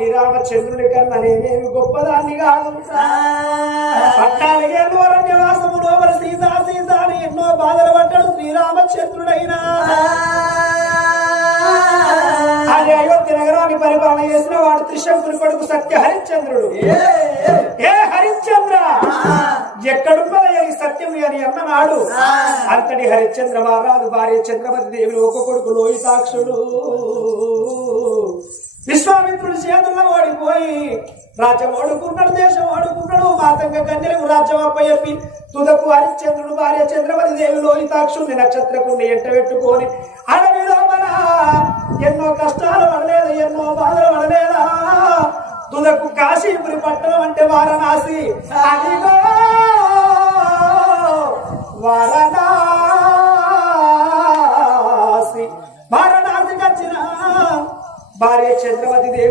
శ్రీరామచంద్రుడి కన్నా నేనేమి గొప్పదాన్ని కాదు. పట్టాలకే అరణ్యవాసములో మరి సీతా సీత అని ఎన్నో బాధలు పడ్డాడు శ్రీరామచంద్రుడైనా. అది అయోధ్య నగరాన్ని పరిపాలన చేసిన వాడు త్రిశంకుని కొడుకు సత్య హరిశ్చంద్రుడు. ఏ హరిశ్చంద్ర ఎక్కడున్నది సత్యం అని అన్ననాడు. అంతటి హరిశ్చంద్ర మహారాజు భార్య చంద్రమతి దేవి ఒక కొడుకు లోహితాక్షుడు విశ్వామిత్రుడి చేతుల్లో ఓడిపోయి రాజ్యం ఓడుకున్నాడు, దేశం ఓడుకున్నాడు. మాతంగ కన్యలకు రాజ్యం అప్పచెప్పి తుదకు హరిశ్చంద్రుడు భార్య చంద్రమతి దేవి లోహితాక్షుడిని నక్షత్రకుణ్ణి ఎంట పెట్టుకొని అడవిలో మన ఎన్నో కష్టాలు పడలేదు, ఎన్నో బాధలు పడలేదా. తుదకు కాశీపురి పట్టణం అంటే వారణాసి. అదిగో వారణాసి, వారణాసికి వచ్చిన భార్య చంద్రమతి దేవి